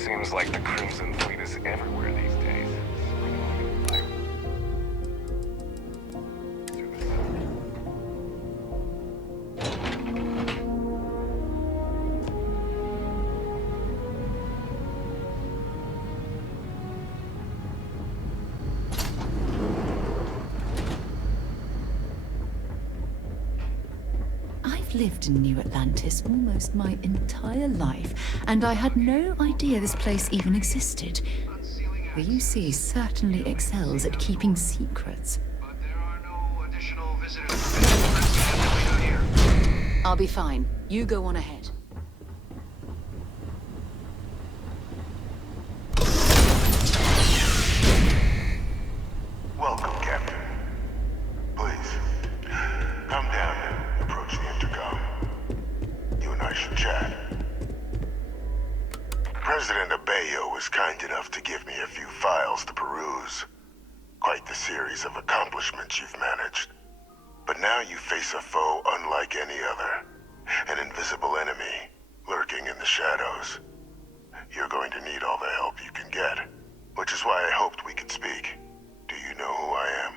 Seems like the Crimson Fleet is everywhere these days. I've lived in New Atlantis almost my entire life, and I had no idea this place even existed. The UC certainly excels at keeping secrets. But there are no additional visitors. Let's get them out here. I'll be fine. You go on ahead. Welcome, Captain. Please, come down and approach the intercom. You and I should chat. President Abeyo was kind enough to give me a few files to peruse. Quite the series of accomplishments you've managed. But now you face a foe unlike any other. An invisible enemy, lurking in the shadows. You're going to need all the help you can get. Which is why I hoped we could speak. Do you know who I am?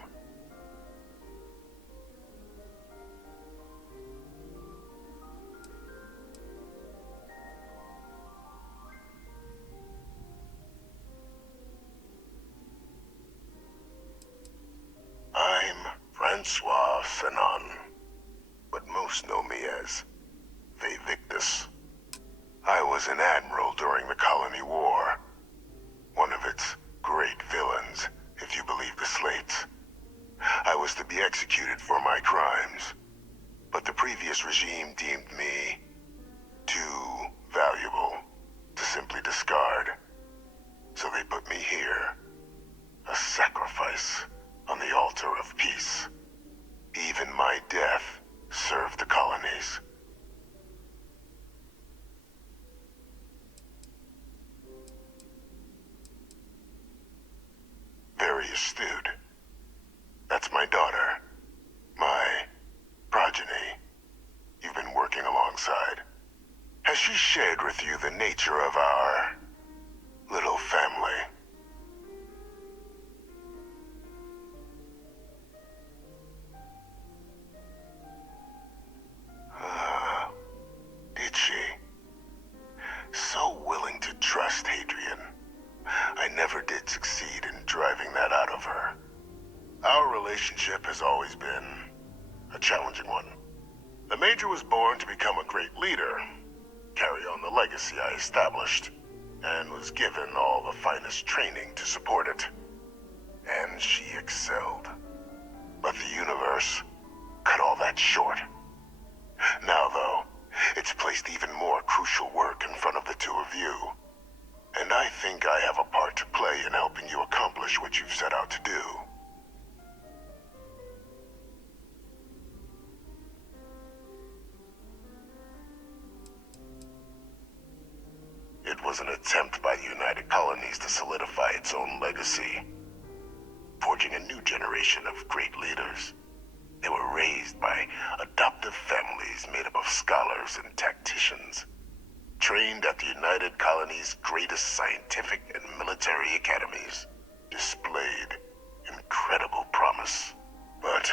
I'm Francois Sanon, but most know me as Vae Victis. I was an admiral during the Colony War. One of its great villains, if you believe the slates. I was to be executed for my crimes, but the previous regime deemed me too valuable to simply discard. So they put me here, a sacrifice on the altar of peace. Even my death served the colonies. Very astute. That's my daughter. My progeny. You've been working alongside. Has she shared with you the nature of our little family? Did she? So willing to trust Hadrian. I never did succeed in driving that out of her. Our relationship has always been a challenging one. The Major was born to become a great leader, carry on the legacy I established, and was given all the finest training to support it. And she excelled. But the universe cut all that short. Now, though, it's placed even more crucial work in front of the two of you. And I think I have a part to play in helping you accomplish what you've set out to do. It was an attempt by the United Colonies to solidify its own legacy, forging a new generation of great leaders. They were raised by adoptive families made up of scholars and tacticians, trained at the United Colonies' greatest scientific and military academies, displayed incredible promise. But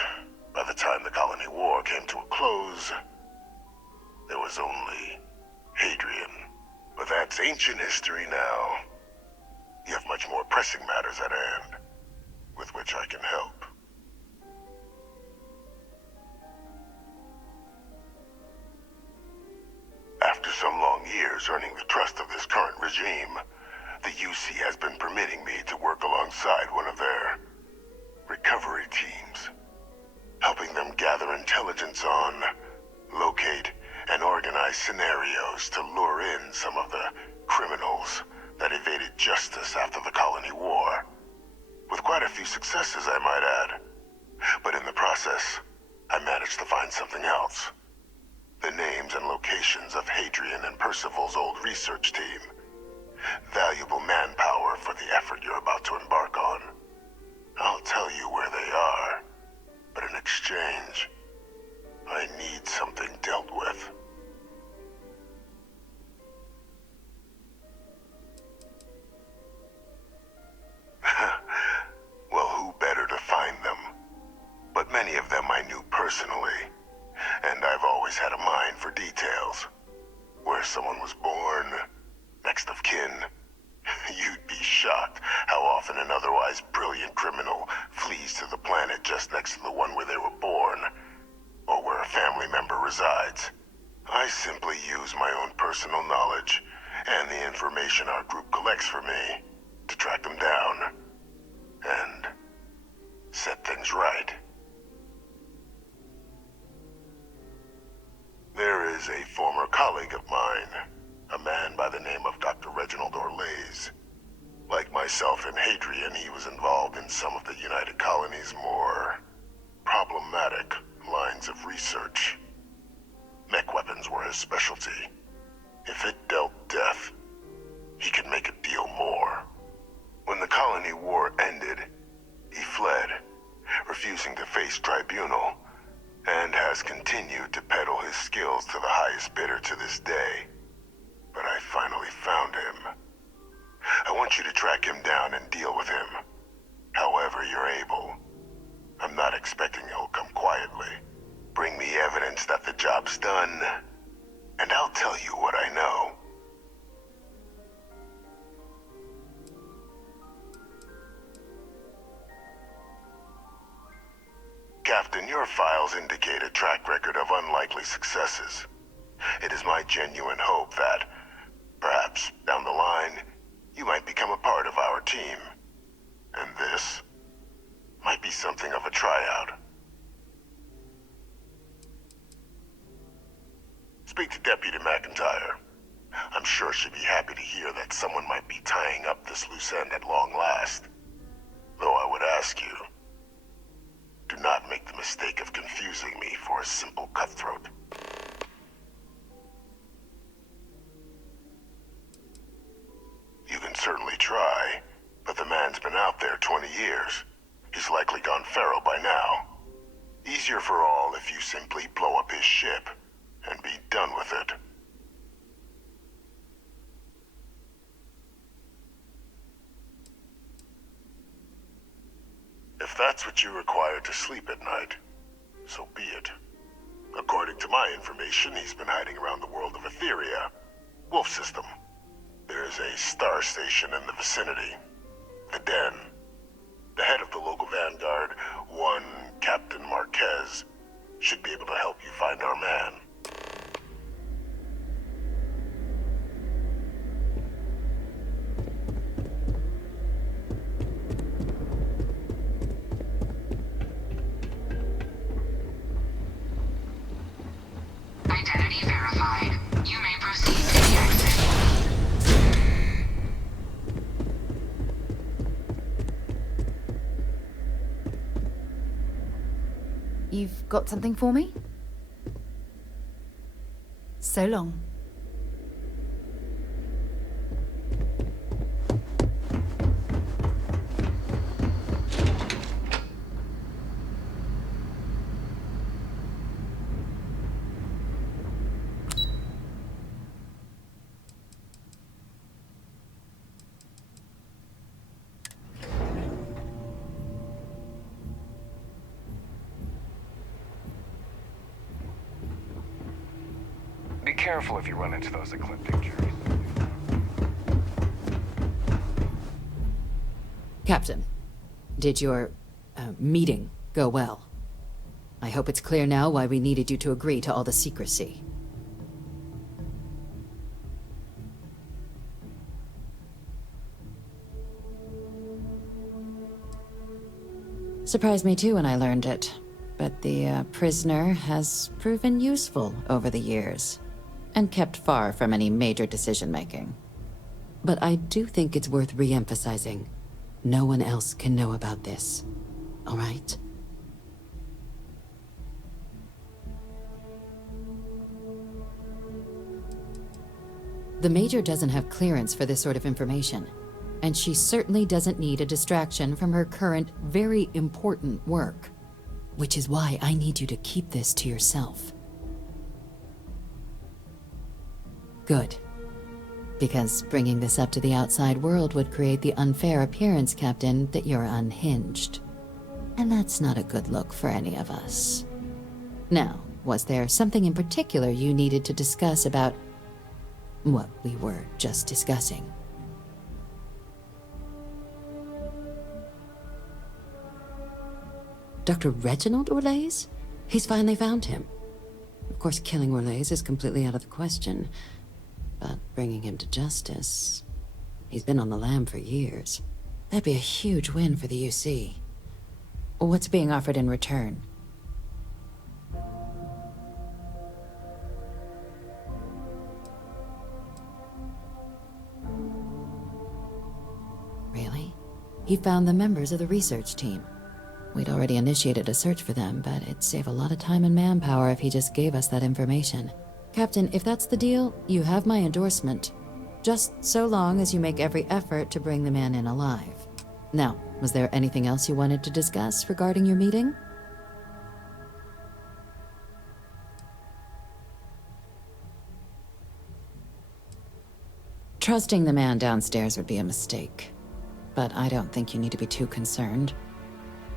by the time the Colony War came to a close, there was only Hadrian. But that's ancient history now. You have much more pressing matters at hand, with which I can help. After some long years earning the trust of this current regime, the UC has been permitting me to work alongside one of their recovery teams, helping them gather intelligence on, locate, and organize scenarios to lure in some of the criminals that evaded justice after the Colony War. With quite a few successes, I might add. But in the process, I managed to find something else. The names and locations of Hadrian and Percival's old research team. Valuable manpower for the effort you're about to embark on. I'll tell you where they are, but in exchange, I need something dealt with. otherwise brilliant criminal flees to the planet just next to the one where they were born, or where a family member resides, I simply use my own personal knowledge and the information our group collects for me to track them down and set things right. There is a former colleague of mine, a man by the name of Dr. Reginald Orlase. Like myself and Hadrian, he was involved in some of the United Colony's more problematic lines of research. Mech weapons were his specialty. If it dealt death, he could make a deal more. When the colony war ended, he fled, refusing to face tribunal, and has continued to peddle his skills to the highest bidder to this day. But I finally found him. I want you to track him down and deal with him, however you're able. I'm not expecting he'll come quietly. Bring me evidence that the job's done, and I'll tell you what I know. Captain, your files indicate a track record of unlikely successes. It is my genuine hope that, perhaps down the line, you might become a part of our team. And this might be something of a tryout. Speak to Deputy Macintyre. I'm sure she'd be happy to hear that someone might be tying up this loose end at long last. Though I would ask you, do not make the mistake of confusing me for a simple cutthroat. You can certainly try, but the man's been out there 20 years. He's likely gone feral by now. Easier for all if you simply blow up his ship and be done with it. If that's what you require to sleep at night, so be it. According to my information, he's been hiding around the world of Etérea, Wolf System. There's a star station in the vicinity, the Den. The head of the local vanguard, one Captain Marquez, should be able to help you find our man. Identity verified. You may proceed to the exit. You've got something for me? So long. Be careful if you run into those ecliptic juries. Captain, did your meeting go well? I hope it's clear now why we needed you to agree to all the secrecy. Surprised me too when I learned it, but the prisoner has proven useful over the years, and kept far from any major decision-making. But I do think it's worth re-emphasizing. No one else can know about this, all right? The Major doesn't have clearance for this sort of information, and she certainly doesn't need a distraction from her current, very important work. Which is why I need you to keep this to yourself. Good. Because bringing this up to the outside world would create the unfair appearance, Captain, that you're unhinged. And that's not a good look for any of us. Now, was there something in particular you needed to discuss about what we were just discussing? Dr. Reginald Orlase? He's finally found him. Of course, killing Orlase is completely out of the question. But bringing him to justice... He's been on the lam for years. That'd be a huge win for the UC. What's being offered in return? Really? He found the members of the research team. We'd already initiated a search for them, but it'd save a lot of time and manpower if he just gave us that information. Captain, if that's the deal, you have my endorsement. Just so long as you make every effort to bring the man in alive. Now, was there anything else you wanted to discuss regarding your meeting? Trusting the man downstairs would be a mistake. But I don't think you need to be too concerned.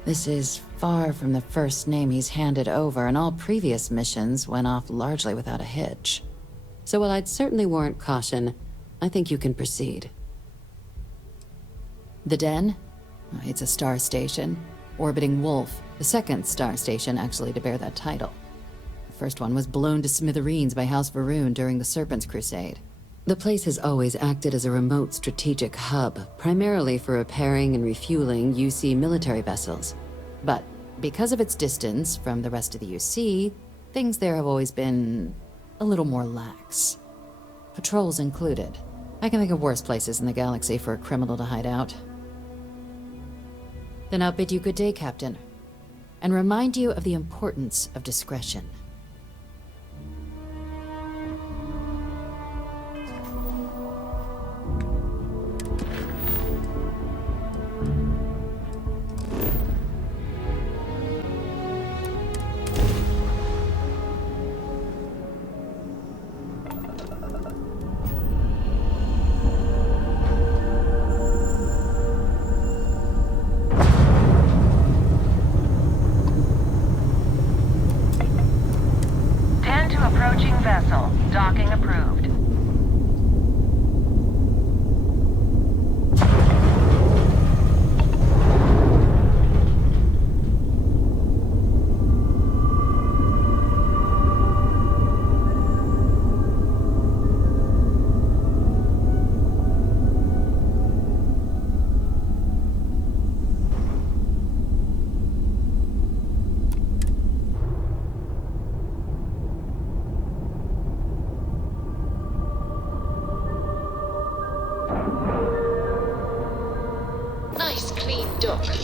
This is far from the first name he's handed over, and all previous missions went off largely without a hitch. So while I'd certainly warrant caution, I think you can proceed. The Den? It's a star station. Orbiting Wolf, the second star station actually to bear that title. The first one was blown to smithereens by House Varun during the Serpent's Crusade. The place has always acted as a remote strategic hub, primarily for repairing and refueling UC military vessels. But because of its distance from the rest of the UC, things there have always been a little more lax. Patrols included. I can think of worse places in the galaxy for a criminal to hide out. Then I'll bid you good day, Captain, and remind you of the importance of discretion. Vessel. Docking approved.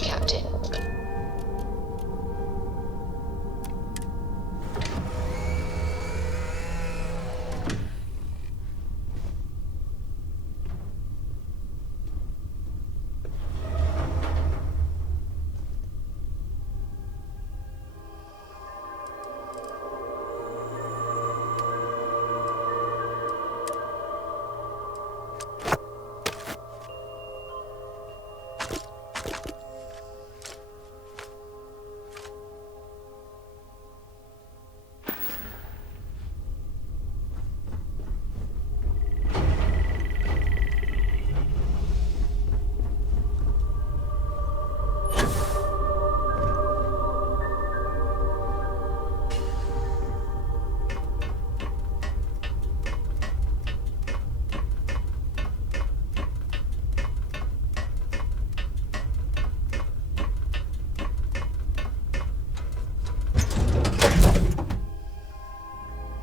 Captain.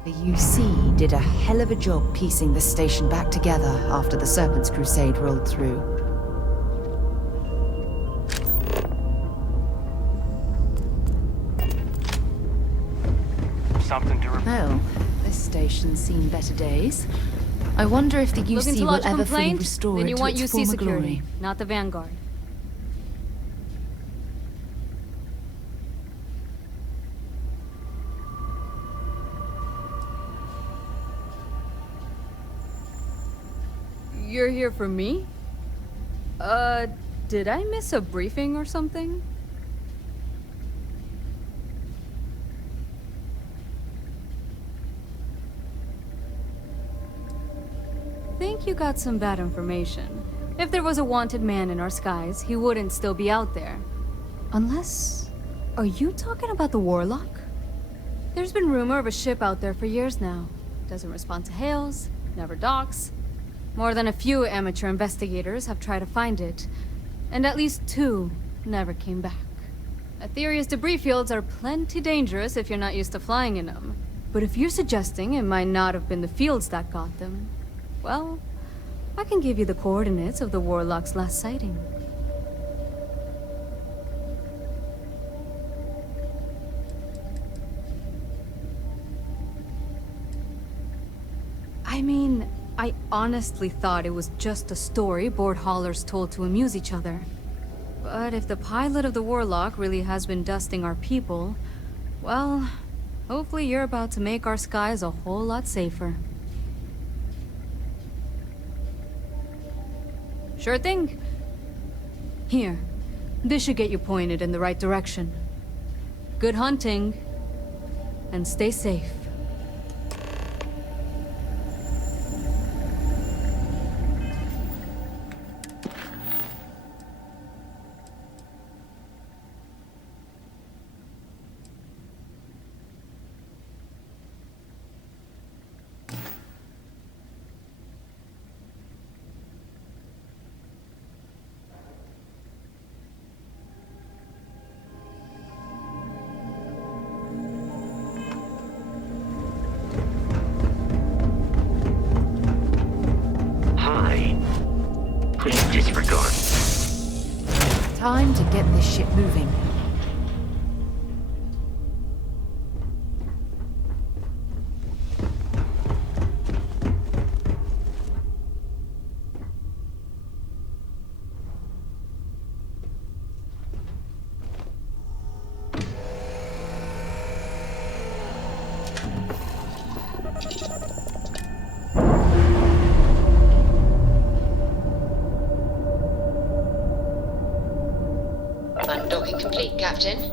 The UC did a hell of a job piecing the station back together after the Serpent's Crusade rolled through. Something to report. Well, this station's seen better days. I wonder if the UC will ever fully restore then it you to want its UC former security, glory. not the Vanguard. You're here for me? Did I miss a briefing or something? Think you got some bad information. If there was a wanted man in our skies, he wouldn't still be out there. Unless Are you talking about the Warlock? There's been rumor of a ship out there for years now. Doesn't respond to hails, never docks. More than a few amateur investigators have tried to find it, and at least 2 never came back. Aetheria's debris fields are plenty dangerous if you're not used to flying in them. But if you're suggesting it might not have been the fields that got them, well, I can give you the coordinates of the Warlock's last sighting. I mean, I honestly thought it was just a story board haulers told to amuse each other. But if the pilot of the Warlock really has been dusting our people, well, hopefully you're about to make our skies a whole lot safer. Sure thing. Here, this should get you pointed in the right direction. Good hunting, and stay safe. Disregard. Time to get this ship moving. Undocking complete, Captain.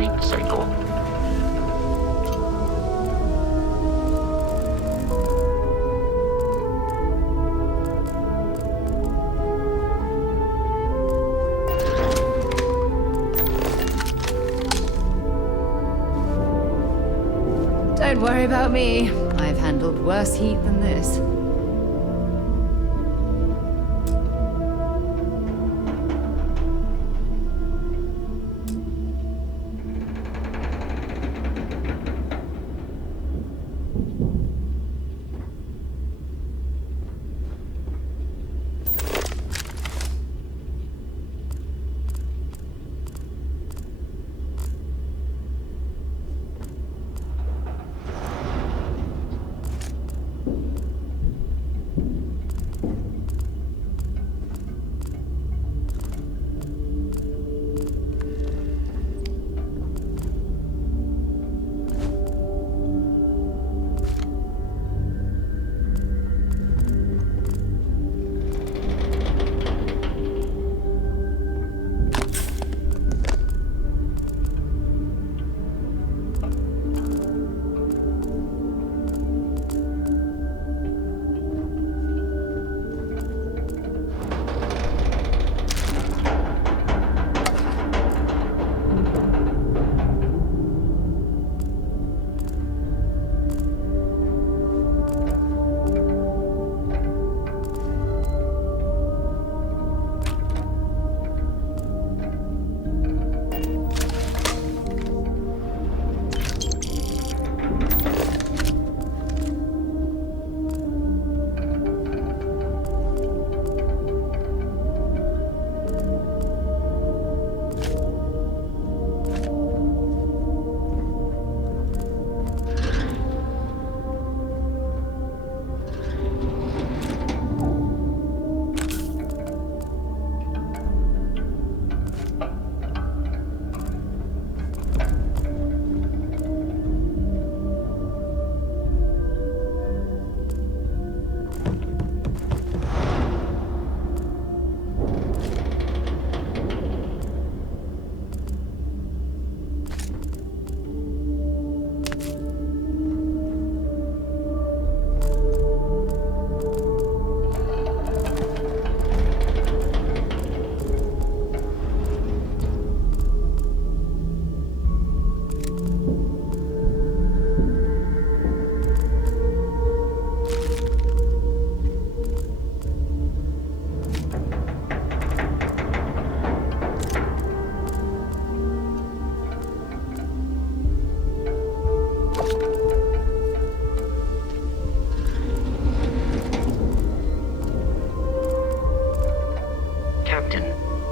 sleep cycle. Don't worry about me. I've handled worse heat than this.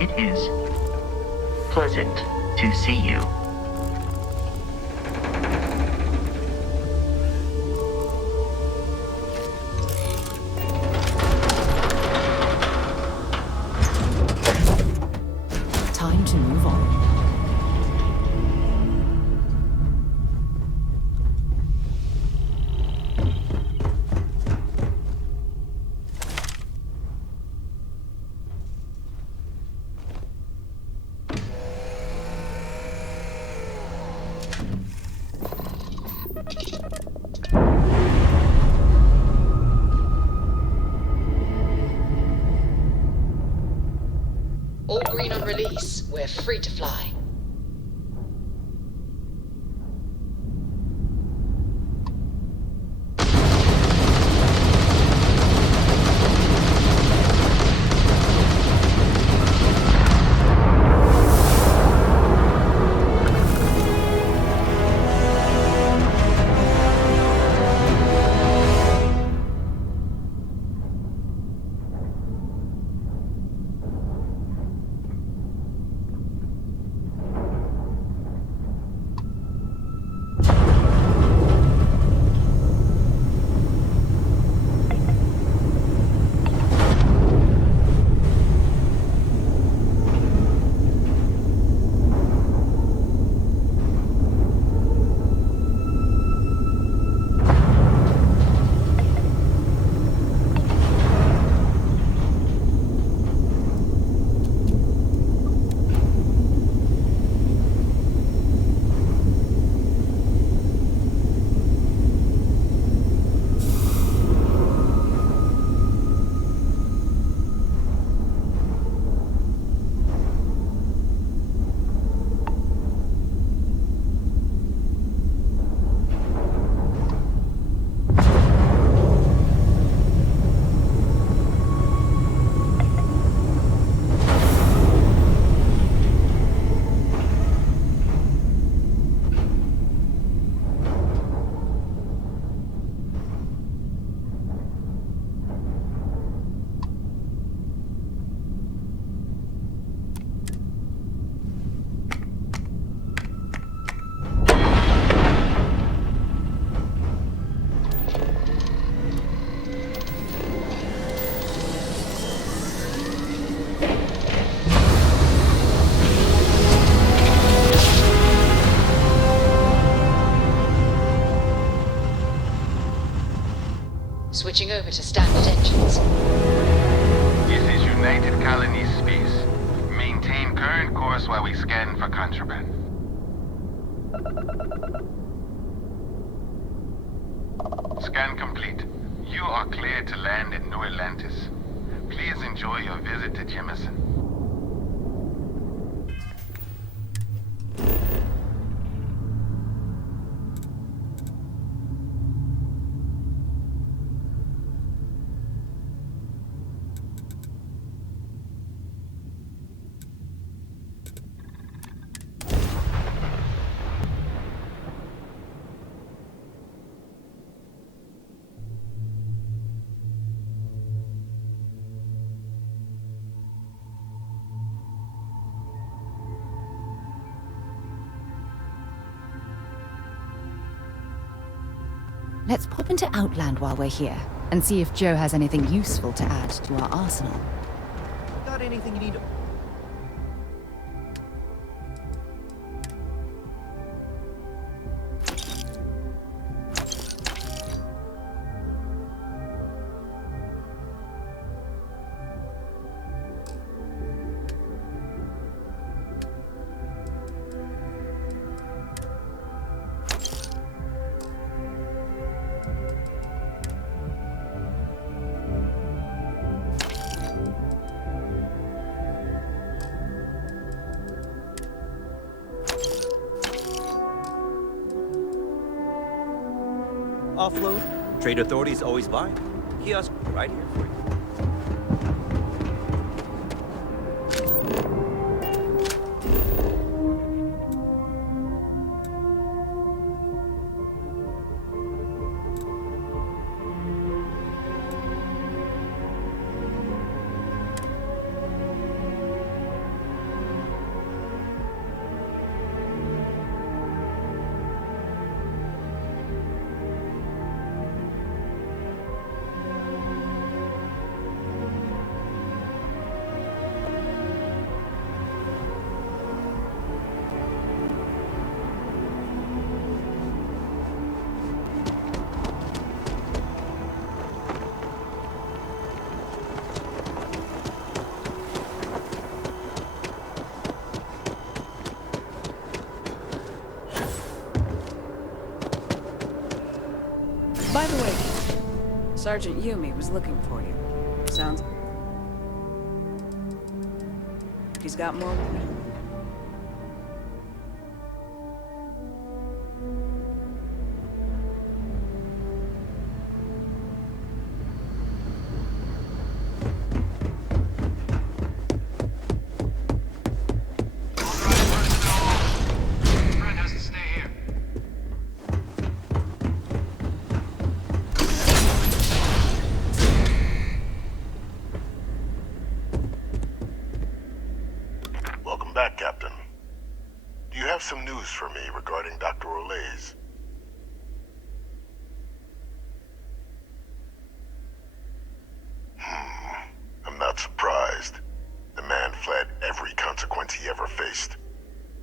It is pleasant to see you. Time to move on. Switching over to standard engines. This is United Colonies Space. Maintain current course while we scan for contraband. Scan complete. You are cleared to land in New Atlantis. Please enjoy your visit to Jemison. Let's pop into Outland while we're here, and see if Joe has anything useful to add to our arsenal. Got anything you need? Offload. Trade authorities always buy. Kiosk right here for you. By the way, Sergeant Yumi was looking for you. Sounds... He's got more women. Some news for me regarding Dr. Orlase. I'm not surprised. The man fled every consequence he ever faced.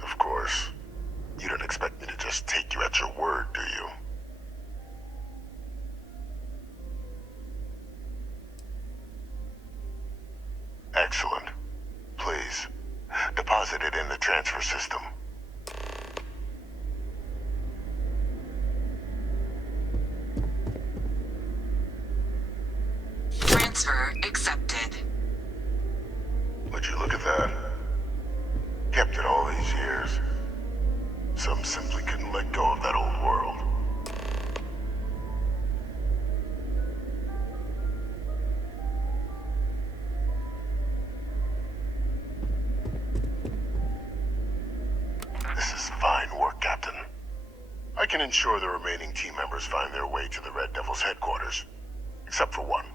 Of course, you don't expect me to just take you at your word, do you? Excellent. Please, deposit it in the transfer system. Transfer accepted. Would you look at that? Kept it all these years. Some simply couldn't let go of that old world. This is fine work, Captain. I can ensure the remaining team members find their way to the Red Devil's headquarters. Except for one.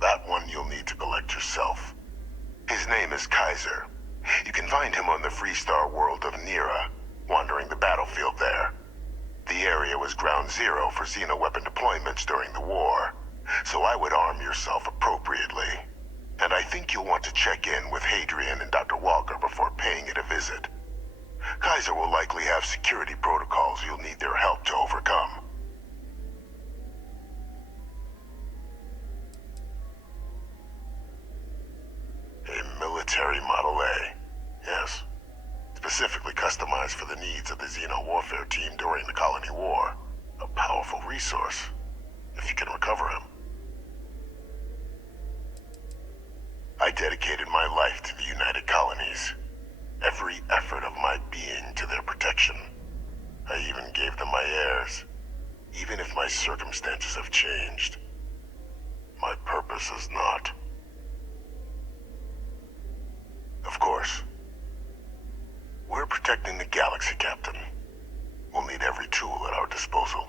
That one you'll need to collect yourself. His name is Kaiser. You can find him on the Freestar world of Nira, wandering the battlefield there. The area was ground zero for xeno-weapon deployments during the war, so I would arm yourself appropriately. And I think you'll want to check in with Hadrian and Dr. Walker before paying it a visit. Kaiser will likely have security protocols you'll need their help to overcome. military Model A. Yes. Specifically customized for the needs of the Xeno warfare team during the Colony War. A powerful resource, if you can recover him. I dedicated my life to the United Colonies. Every effort of my being to their protection. I even gave them my heirs. Even if my circumstances have changed, my purpose has not. Of course. We're protecting the galaxy, Captain. We'll need every tool at our disposal.